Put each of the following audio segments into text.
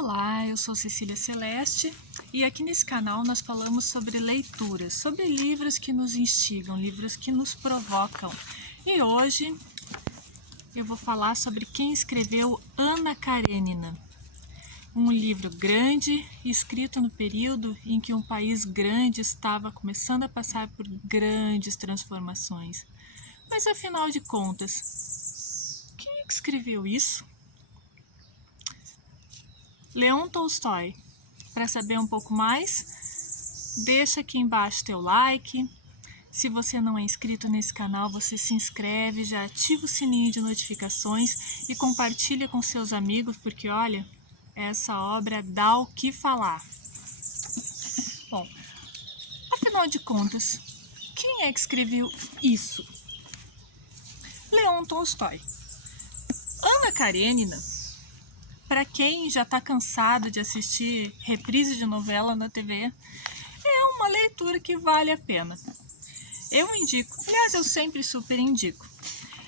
Olá, eu sou Cecília Celeste e aqui nesse canal nós falamos sobre leituras, sobre livros que nos instigam, livros que nos provocam. E hoje eu vou falar sobre quem escreveu Anna Karenina, um livro grande, escrito no período em que um país grande estava começando a passar por grandes transformações. Mas afinal de contas, quem é que escreveu isso? Leon Tolstói. Para saber um pouco mais, deixa aqui embaixo teu like. Se você não é inscrito nesse canal, você se inscreve, já ativa o sininho de notificações e compartilha com seus amigos, porque olha, essa obra dá o que falar. Bom, afinal de contas, quem é que escreveu isso? Leon Tolstói. Anna Karenina, para quem já está cansado de assistir reprise de novela na TV, é uma leitura que vale a pena. Eu indico, aliás, eu sempre super indico.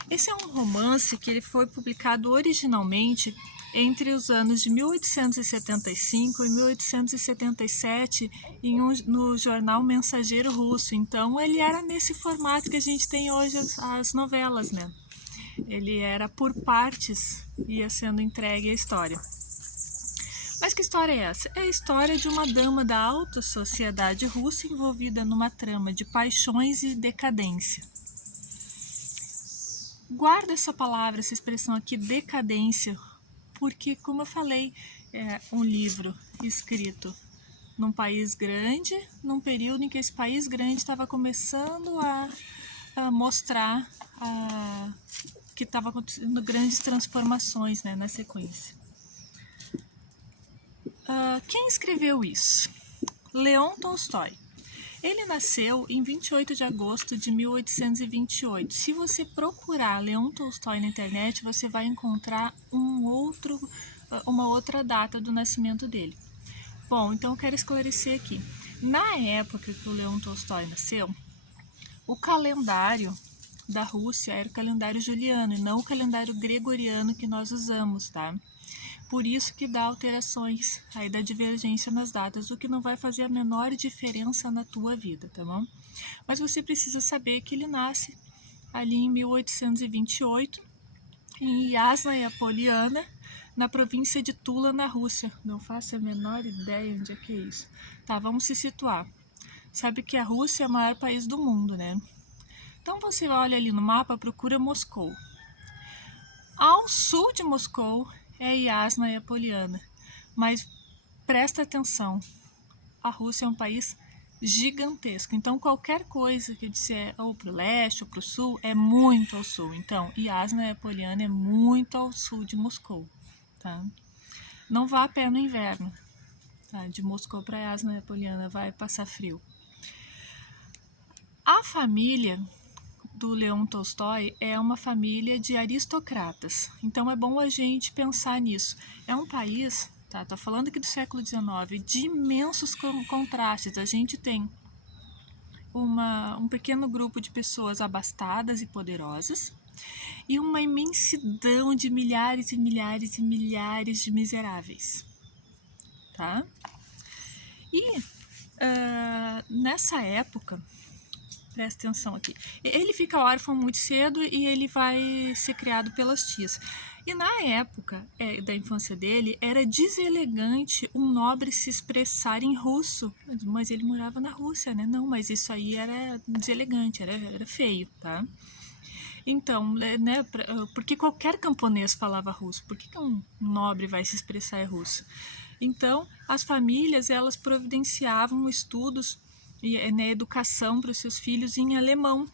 Esse é um romance que ele foi publicado originalmente entre os anos de 1875 e 1877 no jornal Mensageiro Russo. Então ele era nesse formato que a gente tem hoje as novelas, né? Ele era por partes, ia sendo entregue a história. Mas que história é essa? É a história de uma dama da alta sociedade russa envolvida numa trama de paixões e decadência. Guarda essa palavra, essa expressão aqui, decadência, porque, como eu falei, é um livro escrito num país grande, num período em que esse país grande estava começando a mostrar que estava acontecendo grandes transformações, né, na sequência. Quem escreveu isso? Leon Tolstói. Ele nasceu em 28 de agosto de 1828. Se você procurar Leon Tolstói na internet, você vai encontrar uma outra data do nascimento dele. Bom, então eu quero esclarecer aqui. Na época que o Leon Tolstói nasceu, o calendário da Rússia era o calendário juliano e não o calendário gregoriano que nós usamos, tá? Por isso que dá alterações, aí dá divergência nas datas, o que não vai fazer a menor diferença na tua vida, tá bom? Mas você precisa saber que ele nasce ali em 1828, em Yasnaya Poliana, na província de Tula, na Rússia. Não faço a menor ideia onde é que é isso. Tá, vamos se situar. Sabe que a Rússia é o maior país do mundo, né? Então você olha ali no mapa, procura Moscou. Ao sul de Moscou é Yasnaya Poliana, mas presta atenção, a Rússia é um país gigantesco, então qualquer coisa que disser ou para o leste ou para o sul é muito ao sul, então Yasnaya Poliana é muito ao sul de Moscou, tá? Não vá a pé no inverno, tá? De Moscou para Yasnaya Poliana vai passar frio. A família do Leon Tolstói é uma família de aristocratas, então é bom a gente pensar nisso. É um país, tá? Tô falando aqui do século XIX, de imensos contrastes. A gente tem um pequeno grupo de pessoas abastadas e poderosas e uma imensidão de milhares e milhares e milhares de miseráveis, tá? E nessa época, presta atenção aqui, ele fica órfão muito cedo e ele vai ser criado pelas tias. E na época da infância dele, era deselegante um nobre se expressar em russo. Mas ele morava na Rússia, né? Não, mas isso aí era deselegante, era feio, tá? Então, né, porque qualquer camponês falava russo, por que um nobre vai se expressar em russo? Então, as famílias, elas providenciavam estudos e educação para os seus filhos em alemão.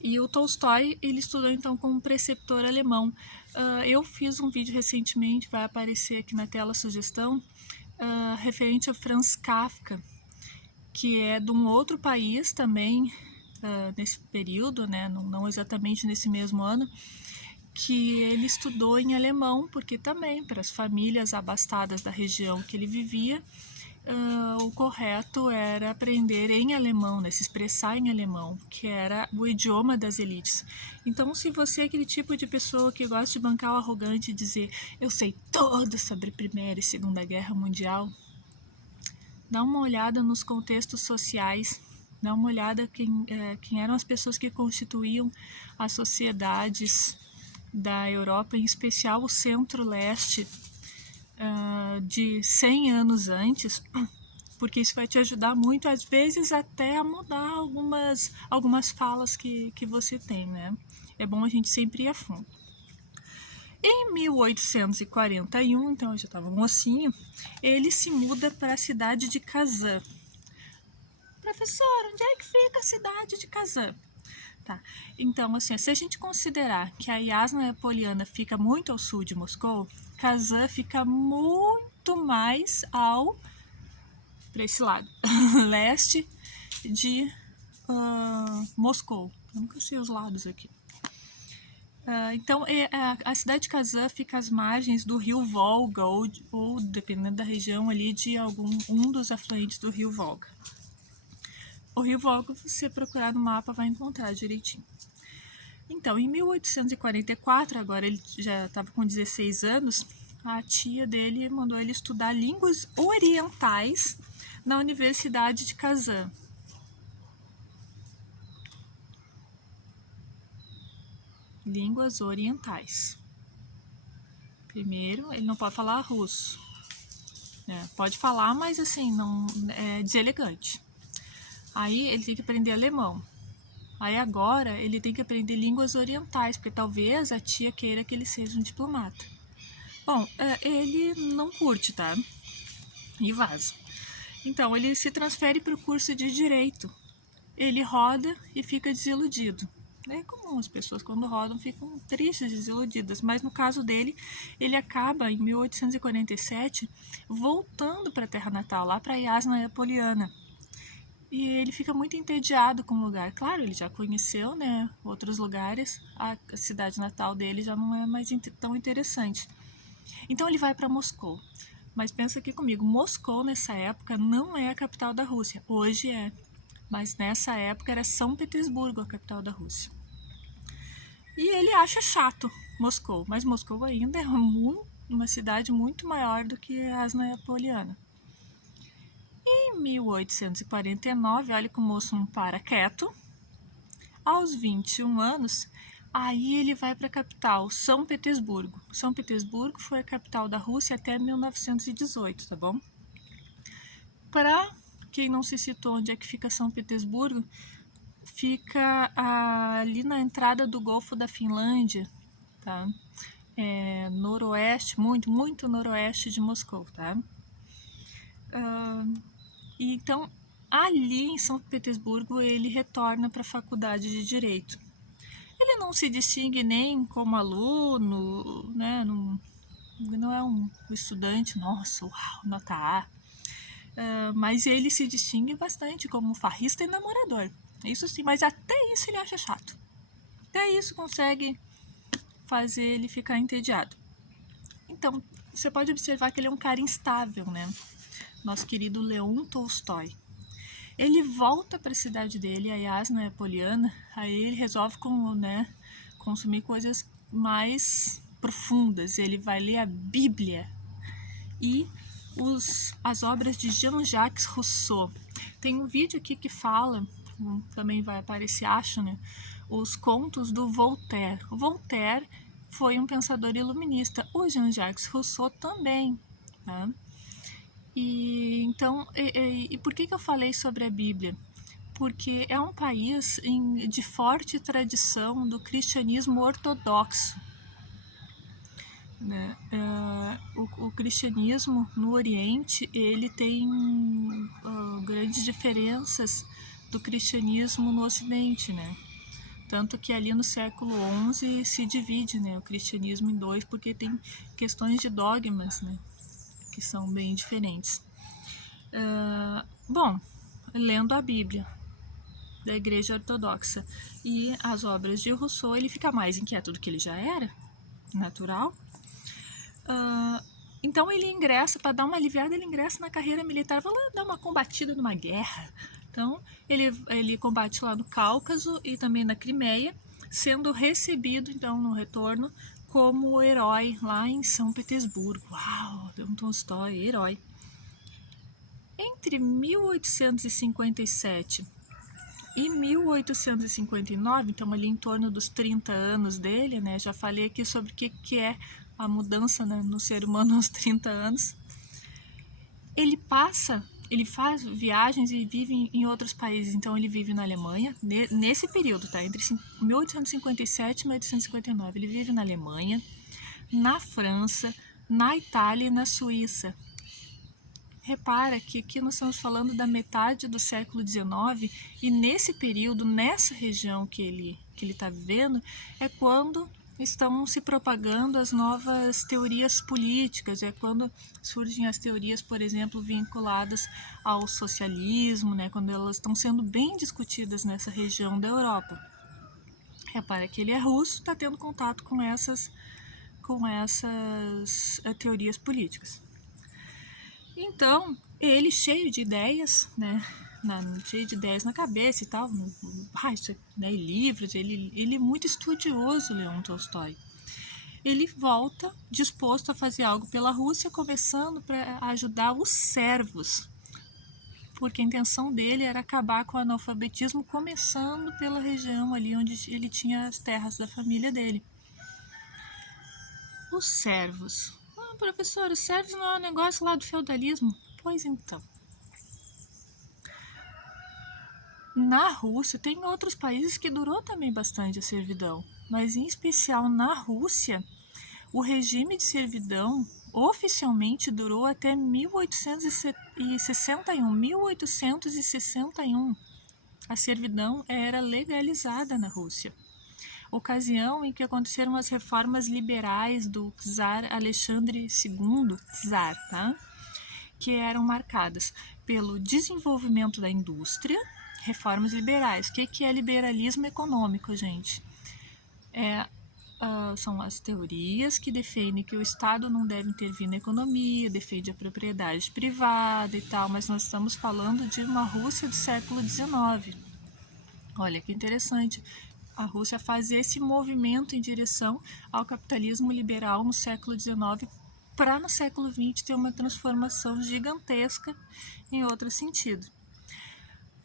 E o Tolstói, ele estudou então com um preceptor alemão. Eu fiz um vídeo recentemente, vai aparecer aqui na tela a sugestão, referente a Franz Kafka, que é de um outro país também, nesse período, né, não exatamente nesse mesmo ano, que ele estudou em alemão, porque também para as famílias abastadas da região que ele vivia, o correto era aprender em alemão, né, se expressar em alemão, que era o idioma das elites. Então, se você é aquele tipo de pessoa que gosta de bancar o arrogante e dizer eu sei tudo sobre a Primeira e Segunda Guerra Mundial, dá uma olhada nos contextos sociais, dá uma olhada quem eram as pessoas que constituíam as sociedades da Europa, em especial o centro-leste, de 100 anos antes, porque isso vai te ajudar muito, às vezes até a mudar algumas falas que você tem, né? É bom a gente sempre ir a fundo. Em 1841, então eu já estava mocinho, ele se muda para a cidade de Kazan. Professor, onde é que fica a cidade de Kazan? Tá. Então, assim, se a gente considerar que a Yasna Poliana fica muito ao sul de Moscou, Kazan fica muito mais para esse lado, leste de Moscou. Eu nunca sei os lados aqui. Então, a cidade de Kazan fica às margens do rio Volga, ou dependendo da região ali, de um dos afluentes do rio Volga. O rio Volga, se você procurar no mapa, vai encontrar direitinho. Então, em 1844, agora ele já estava com 16 anos, a tia dele mandou ele estudar línguas orientais na Universidade de Kazan. Línguas orientais. Primeiro, ele não pode falar russo. Pode falar, mas assim, não é deselegante. Aí ele tem que aprender alemão. Aí agora ele tem que aprender línguas orientais, porque talvez a tia queira que ele seja um diplomata. Bom, ele não curte, tá? E vaza. Então, ele se transfere para o curso de Direito. Ele roda e fica desiludido. É comum, as pessoas quando rodam ficam tristes, desiludidas, mas no caso dele, ele acaba em 1847 voltando para a terra natal, lá para Yasna Poliana. E ele fica muito entediado com o lugar. Claro, ele já conheceu, né, outros lugares, a cidade natal dele já não é mais tão interessante. Então ele vai para Moscou. Mas pensa aqui comigo, Moscou nessa época não é a capital da Rússia, hoje é. Mas nessa época era São Petersburgo a capital da Rússia. E ele acha chato Moscou, mas Moscou ainda é uma cidade muito maior do que a Yasna Poliana. Em 1849, olha que o moço não para quieto, aos 21 anos, aí ele vai para a capital, São Petersburgo. São Petersburgo foi a capital da Rússia até 1918, tá bom? Para quem não se citou onde é que fica São Petersburgo, fica ali na entrada do Golfo da Finlândia, tá? Noroeste, muito noroeste de Moscou, tá? Então, ali em São Petersburgo, ele retorna para a faculdade de Direito. Ele não se distingue nem como aluno, né? Não é um estudante, nossa, uau, nota A. Mas ele se distingue bastante como farrista e namorador. Isso sim, mas até isso ele acha chato. Até isso consegue fazer ele ficar entediado. Então, você pode observar que ele é um cara instável, né? Nosso querido Leon Tolstói. Ele volta para a cidade dele, a Yasna Poliana, aí ele resolve consumir coisas mais profundas. Ele vai ler a Bíblia e as obras de Jean-Jacques Rousseau. Tem um vídeo aqui que fala, também vai aparecer, acho, né? Os contos do Voltaire. O Voltaire foi um pensador iluminista. O Jean-Jacques Rousseau também, tá? Então, por que eu falei sobre a Bíblia? Porque é um país de forte tradição do cristianismo ortodoxo. Né? O cristianismo no Oriente, ele tem grandes diferenças do cristianismo no Ocidente, né? Tanto que ali no século XI se divide, né, o cristianismo em dois, porque tem questões de dogmas, né, que são bem diferentes. Bom, lendo a Bíblia da Igreja Ortodoxa e as obras de Rousseau, ele fica mais inquieto do que ele já era, natural. Então ele ingressa, para dar uma aliviada, ele ingressa na carreira militar, vai lá dar uma combatida numa guerra. Então ele combate lá no Cáucaso e também na Crimeia, sendo recebido então no retorno como herói lá em São Petersburgo. Uau, Leon Tolstói, herói. Entre 1857 e 1859, então ali em torno dos 30 anos dele, né? Já falei aqui sobre o que é a mudança, né, no ser humano aos 30 anos. Ele faz viagens e vive em outros países. Então ele vive na Alemanha, nesse período, tá? Entre 1857 e 1859. Ele vive na Alemanha, na França, na Itália e na Suíça. Repara que aqui nós estamos falando da metade do século XIX e nesse período, nessa região que ele está vivendo, é quando estão se propagando as novas teorias políticas, é quando surgem as teorias, por exemplo, vinculadas ao socialismo, né, quando elas estão sendo bem discutidas nessa região da Europa. Repara que ele é russo, está tendo contato com essas teorias políticas. Então, ele cheio de ideias, né, cheio de ideias na cabeça e tal, né, livros, ele é muito estudioso, Leon Tolstói. Ele volta disposto a fazer algo pela Rússia, começando para ajudar os servos, porque a intenção dele era acabar com o analfabetismo, começando pela região ali onde ele tinha as terras da família dele. Os servos. Professor, os servos não é um negócio lá do feudalismo? Pois então. Na Rússia, tem outros países que durou também bastante a servidão, mas em especial na Rússia, o regime de servidão oficialmente durou até 1861. A servidão era legalizada na Rússia. Ocasião em que aconteceram as reformas liberais do czar Alexandre II, tá? Que eram marcadas pelo desenvolvimento da indústria, reformas liberais. O que é liberalismo econômico, gente? São as teorias que defendem que o Estado não deve intervir na economia, defende a propriedade privada e tal, mas nós estamos falando de uma Rússia do século XIX. Olha que interessante. A Rússia faz esse movimento em direção ao capitalismo liberal no século XIX, para no século XX ter uma transformação gigantesca em outro sentido.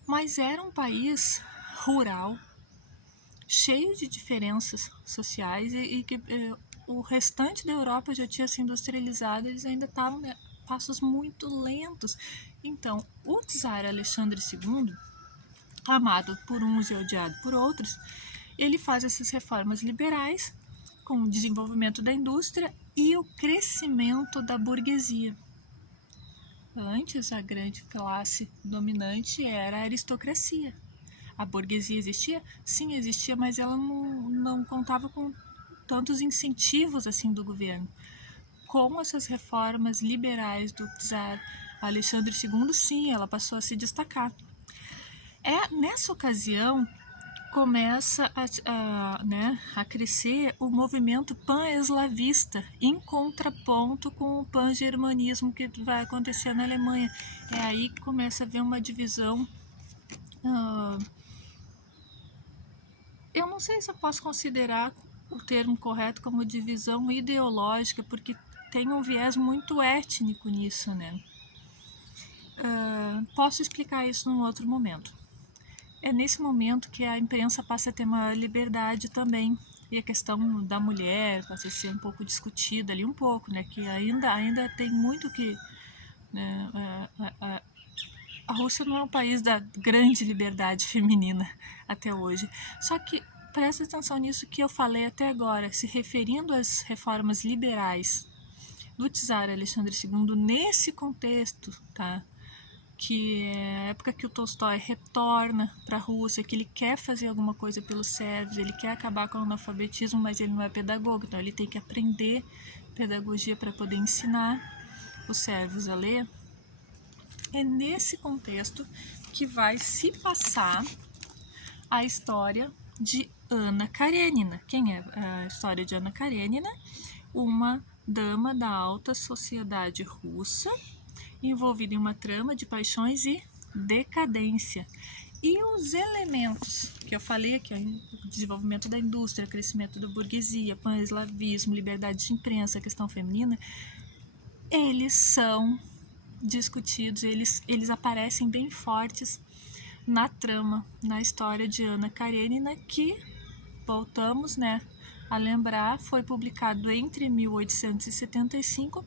Mas era um país rural, cheio de diferenças sociais e que o restante da Europa já tinha se industrializado, eles ainda estavam a passos muito lentos. Então, o czar Alexandre II, amado por uns e odiado por outros, ele faz essas reformas liberais com o desenvolvimento da indústria e o crescimento da burguesia. Antes, a grande classe dominante era a aristocracia. A burguesia existia? Sim, existia, mas ela não contava com tantos incentivos assim do governo. Com essas reformas liberais do czar Alexandre II, sim, ela passou a se destacar. Nessa ocasião, começa a crescer o movimento pan-eslavista, em contraponto com o pan-germanismo que vai acontecer na Alemanha. É aí que começa a haver uma divisão. Eu não sei se eu posso considerar o termo correto como divisão ideológica, porque tem um viés muito étnico nisso, né? Posso explicar isso num outro momento. É nesse momento que a imprensa passa a ter maior liberdade também, e a questão da mulher passa a ser um pouco discutida ali, né? Que ainda tem muito que... Né, a Rússia não é um país da grande liberdade feminina até hoje. Só que presta atenção nisso que eu falei até agora, se referindo às reformas liberais do czar Alexandre II nesse contexto, tá? Que é a época que o Tolstói retorna para a Rússia, que ele quer fazer alguma coisa pelos sérvios, ele quer acabar com o analfabetismo, mas ele não é pedagogo, então ele tem que aprender pedagogia para poder ensinar os sérvios a ler. É nesse contexto que vai se passar a história de Ana Karenina. Quem é a história de Ana Karenina? Uma dama da alta sociedade russa, envolvida em uma trama de paixões e decadência. E os elementos que eu falei aqui, o desenvolvimento da indústria, crescimento da burguesia, pan-eslavismo, liberdade de imprensa, questão feminina, eles são discutidos, eles aparecem bem fortes na trama, na história de Ana Karenina, que, voltamos, né, a lembrar, foi publicado entre 1875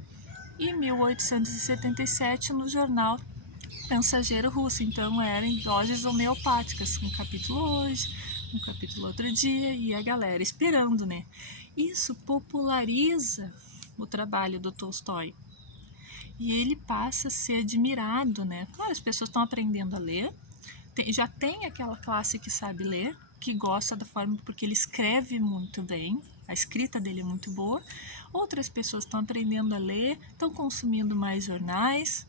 e 1877 no jornal Mensageiro Russo. Então eram em doses homeopáticas, um capítulo hoje, um capítulo outro dia, e a galera esperando, né? Isso populariza o trabalho do Tolstói. E ele passa a ser admirado, né? Claro, as pessoas estão aprendendo a ler, já tem aquela classe que sabe ler, que gosta da forma, porque ele escreve muito bem, a escrita dele é muito boa. Outras pessoas estão aprendendo a ler, estão consumindo mais jornais,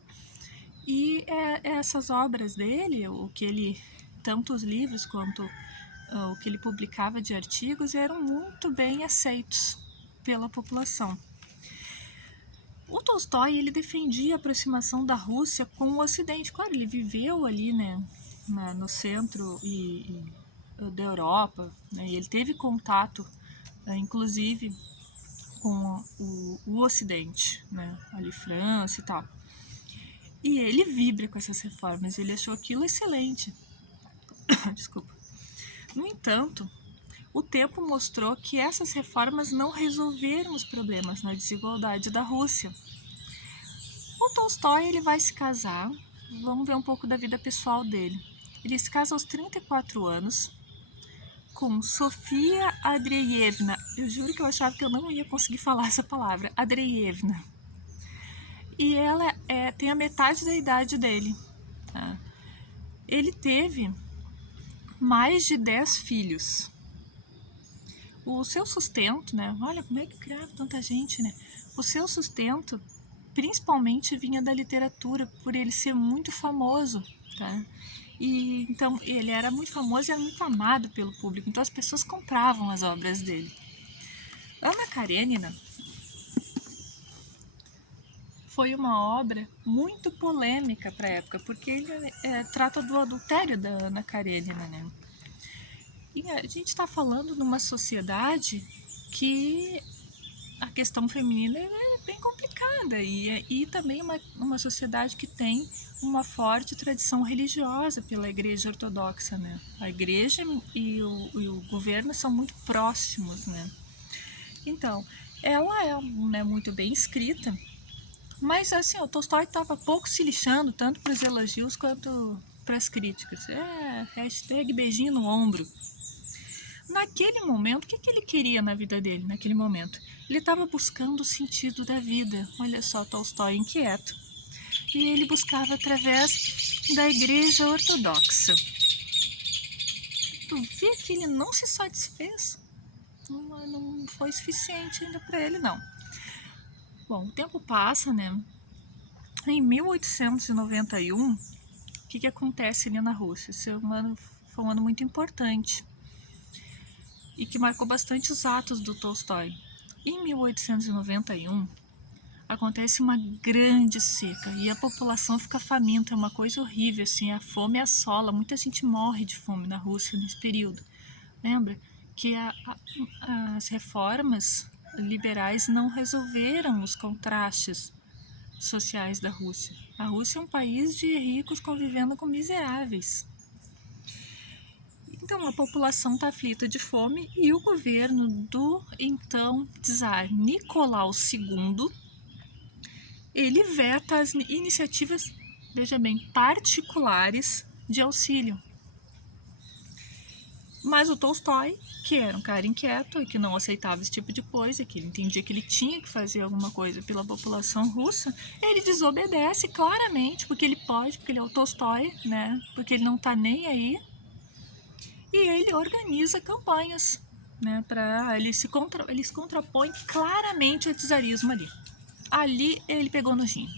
e essas obras dele, o que ele, tanto os livros quanto o que ele publicava de artigos, eram muito bem aceitos pela população. O Tolstói, ele defendia a aproximação da Rússia com o Ocidente. Claro, ele viveu ali, né, no centro da Europa, né, e ele teve contato, inclusive, com o Ocidente, né, ali França e tal. E ele vibra com essas reformas, ele achou aquilo excelente. Desculpa. No entanto, o tempo mostrou que essas reformas não resolveram os problemas na desigualdade da Rússia. O Tolstói, ele vai se casar, vamos ver um pouco da vida pessoal dele. Ele se casa aos 34 anos com Sofia Andreyevna. Eu juro que eu achava que eu não ia conseguir falar essa palavra, Andreyevna. E ela tem a metade da idade dele. Tá? Ele teve mais de 10 filhos. O seu sustento, né? Olha como é que criava tanta gente, né? O seu sustento principalmente vinha da literatura, por ele ser muito famoso, tá? E então ele era muito famoso e era muito amado pelo público, então as pessoas compravam as obras dele. Ana Karenina foi uma obra muito polêmica para a época, porque ele trata do adultério da Ana Karenina, né? E a gente está falando numa sociedade que a questão feminina é bem complicada e também uma sociedade que tem uma forte tradição religiosa pela Igreja Ortodoxa, né? A Igreja e o governo são muito próximos, né? Então, ela é, né, muito bem escrita, mas assim, o Tolstói estava pouco se lixando, tanto para os elogios quanto para as críticas. Hashtag beijinho no ombro. Naquele momento, o que ele queria na vida dele, naquele momento? Ele estava buscando o sentido da vida. Olha só, Tolstói inquieto. E ele buscava através da Igreja Ortodoxa. Tu vê que ele não se satisfez? Não foi suficiente ainda para ele, não. Bom, o tempo passa, né? Em 1891, o que acontece ali na Rússia? Esse foi um ano muito importante e que marcou bastante os atos do Tolstói. Em 1891, acontece uma grande seca e a população fica faminta, é uma coisa horrível, assim, a fome assola, muita gente morre de fome na Rússia nesse período. Lembra que as reformas liberais não resolveram os contrastes sociais da Rússia. A Rússia é um país de ricos convivendo com miseráveis. Então a população está aflita de fome e o governo do então czar Nicolau II, ele veta as iniciativas, veja bem, particulares de auxílio. Mas o Tolstói, que era um cara inquieto e que não aceitava esse tipo de coisa, que ele entendia que ele tinha que fazer alguma coisa pela população russa, ele desobedece claramente, porque ele pode, porque ele é o Tolstói, né? Porque ele não está nem aí. E ele organiza campanhas, né? Ele se contrapõe claramente ao czarismo ali. Ali ele pegou nojinho.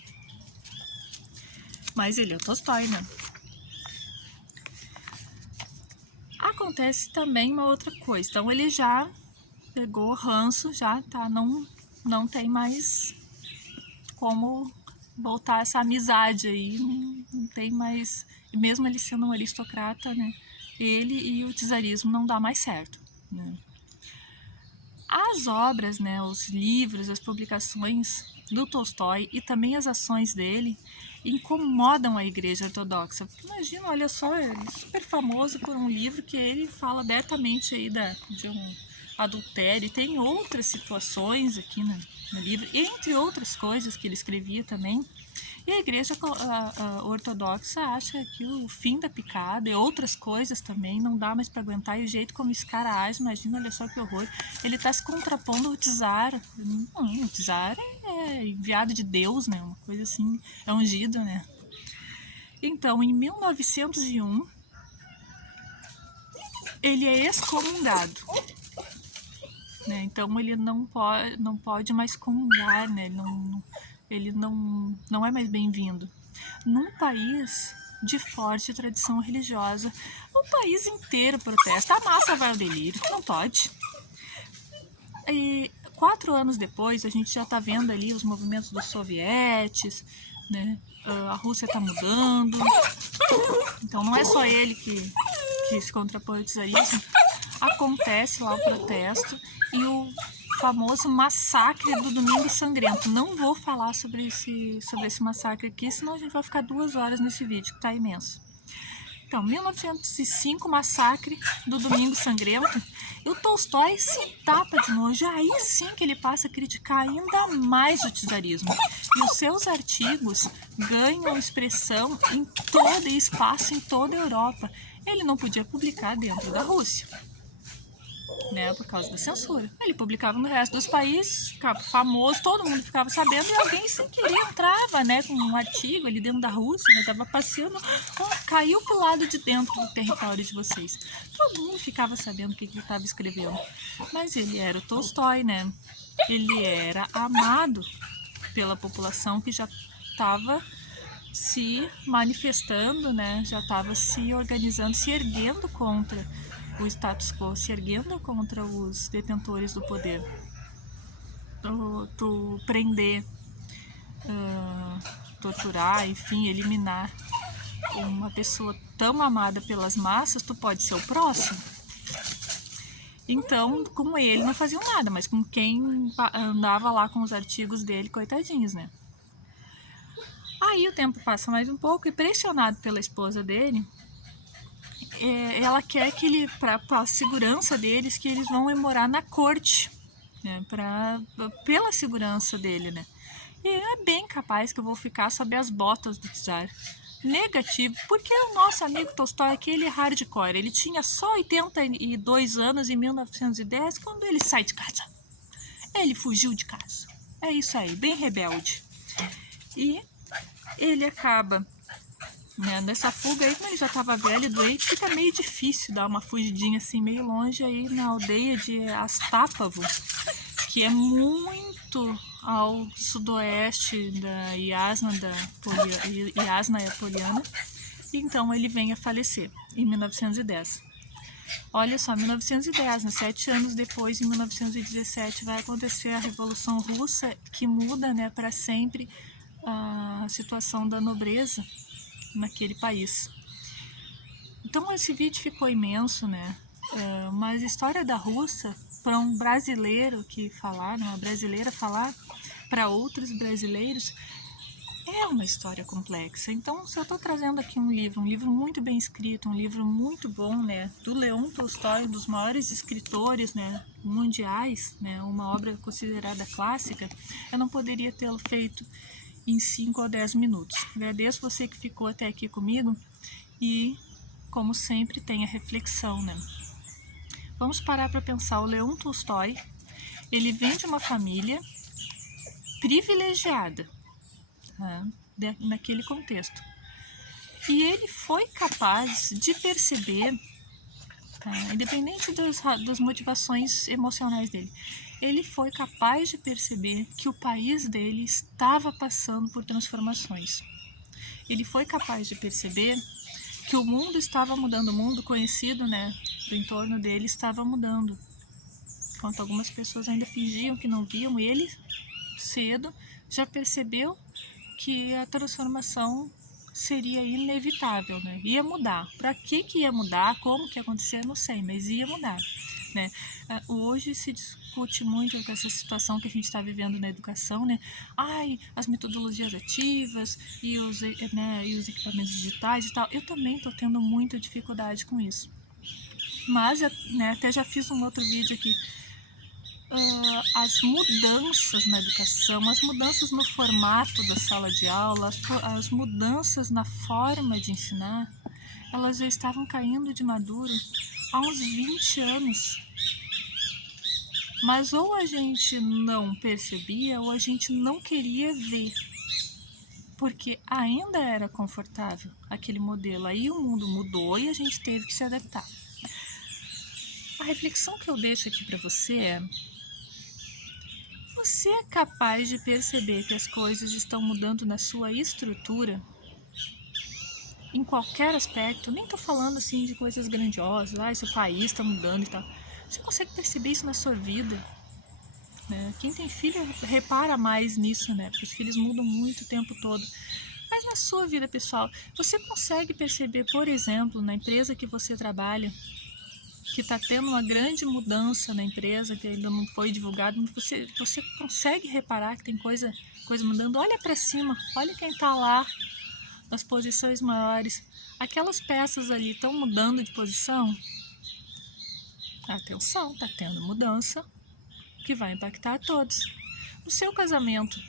Mas ele é o Tolstói, né? Acontece também uma outra coisa. Então ele já pegou ranço, já tá, não não tem mais como voltar essa amizade aí, não tem mais, mesmo ele sendo um aristocrata, né, ele e o czarismo não dá mais certo, né. As obras, né, os livros, as publicações do Tolstói e também as ações dele incomodam a Igreja Ortodoxa. Porque imagina, olha só, ele é super famoso por um livro que ele fala abertamente aí de um adultério. E tem outras situações aqui no livro, entre outras coisas que ele escrevia também. E a Igreja Ortodoxa acha que o fim da picada e outras coisas também não dá mais para aguentar. E o jeito como esse cara age, imagina, olha só que horror. Ele está se contrapondo ao czar. Não, o czar é enviado de Deus, né? Uma coisa assim, é ungido, né? Então, em 1901, ele é excomungado. Né? Então, ele não pode mais comungar, né? Ele não é mais bem-vindo. Num país de forte tradição religiosa, o país inteiro protesta, a massa vai ao delírio, não pode. E 4 anos depois, a gente já está vendo ali os movimentos dos sovietes, né? A Rússia está mudando, então não é só ele que se contrapõe ao czarismo. Acontece lá o protesto e o famoso massacre do Domingo Sangrento. Não vou falar sobre esse massacre aqui, senão a gente vai ficar 2 horas nesse vídeo, que tá imenso. Então, 1905, massacre do Domingo Sangrento, e o Tolstói se tapa de nojo. Aí sim que ele passa a criticar ainda mais o czarismo. E os seus artigos ganham expressão em todo espaço, em toda a Europa. Ele não podia publicar dentro da Rússia, né, por causa da censura. Ele publicava no resto dos países, ficava famoso, todo mundo ficava sabendo, e alguém sem querer entrava, né, com um artigo ali dentro da Rússia, né, tava passeando, caiu pro lado de dentro do território de vocês. Todo mundo ficava sabendo o que ele estava escrevendo. Mas ele era o Tolstói, né? Ele era amado pela população que já estava se manifestando, né, já estava se organizando, se erguendo contra o status quo, se erguendo contra os detentores do poder. Tu prender, torturar, enfim, eliminar uma pessoa tão amada pelas massas, tu pode ser o próximo. Então, com ele não faziam nada, mas com quem andava lá com os artigos dele, coitadinhos, né? Aí o tempo passa mais um pouco e, pressionado pela esposa dele, ela quer que ele, para a segurança deles, que eles vão morar na corte, né, pela segurança dele, né? E é bem capaz que eu vou ficar sob as botas do czar. Negativo, porque o nosso amigo Tolstói aqui, ele é hardcore. Ele tinha só 82 anos em 1910 quando ele sai de casa. Ele fugiu de casa. É isso aí, bem rebelde. E ele acaba, né, nessa fuga aí, como ele já estava velho e doente, fica meio difícil dar uma fugidinha assim meio longe aí na aldeia de Astápavo, que é muito ao sudoeste da Iasna Poliana. Então ele vem a falecer em 1910. Olha só, 1910, né, 7 anos depois, em 1917, vai acontecer a Revolução Russa, que muda, né, para sempre a situação da nobreza naquele país. Então esse vídeo ficou imenso, né? Mas a história da Rússia, para um brasileiro que falar, né, uma brasileira falar para outros brasileiros, é uma história complexa. Então, se eu estou trazendo aqui um livro muito bem escrito, um livro muito bom, né, do Leon Tolstói, um dos maiores escritores, né, mundiais, né, uma obra considerada clássica, eu não poderia tê-lo feito em 5 ou 10 minutos. Agradeço você que ficou até aqui comigo e, como sempre, tenha reflexão, né? Vamos parar para pensar. O Leon Tolstói, ele vem de uma família privilegiada, tá, naquele contexto. E ele foi capaz de perceber, tá, independente das motivações emocionais dele, ele foi capaz de perceber que o país dele estava passando por transformações. Ele foi capaz de perceber que o mundo estava mudando, o mundo conhecido, né, do entorno dele estava mudando. enquanto algumas pessoas ainda fingiam que não viam, ele cedo já percebeu que a transformação seria inevitável, né? Ia mudar. Para que ia mudar, como que ia acontecer, não sei, mas ia mudar, né? Hoje se discute muito com essa situação que a gente está vivendo na educação, né? As metodologias ativas e os equipamentos digitais e tal. Eu também estou tendo muita dificuldade com isso. Mas, né, até já fiz um outro vídeo aqui. As mudanças na educação, as mudanças no formato da sala de aula, as mudanças na forma de ensinar, elas já estavam caindo de maduro há uns 20 anos. Mas ou a gente não percebia ou a gente não queria ver, porque ainda era confortável aquele modelo. Aí o mundo mudou e a gente teve que se adaptar. A reflexão que eu deixo aqui para você é: você é capaz de perceber que as coisas estão mudando na sua estrutura? Em qualquer aspecto, nem estou falando assim de coisas grandiosas, seu país está mudando e tal. Você consegue perceber isso na sua vida? Né? Quem tem filho repara mais nisso, né? Porque os filhos mudam muito o tempo todo. Mas na sua vida pessoal, você consegue perceber, por exemplo, na empresa que você trabalha, que está tendo uma grande mudança na empresa, que ainda não foi divulgado, mas você consegue reparar que tem coisa mudando? Olha para cima, olha quem está lá nas posições maiores. Aquelas peças ali estão mudando de posição? Atenção, está tendo mudança que vai impactar a todos. No seu casamento,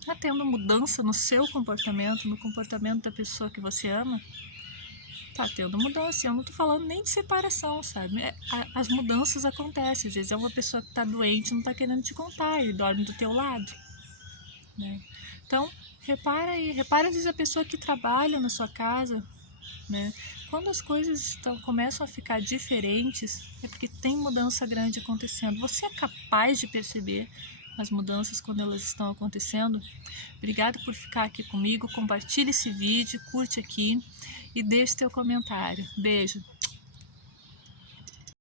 está tendo mudança no seu comportamento, no comportamento da pessoa que você ama? Tá tendo mudança. Eu não tô falando nem de separação, sabe? As mudanças acontecem. Às vezes é uma pessoa que tá doente e não tá querendo te contar, ele dorme do teu lado, né? Então, repara aí, repara às vezes a pessoa que trabalha na sua casa, né? Quando as coisas começam a ficar diferentes, é porque tem mudança grande acontecendo. Você é capaz de perceber as mudanças quando elas estão acontecendo? Obrigada por ficar aqui comigo. Compartilhe esse vídeo, curte aqui e deixe teu comentário. Beijo!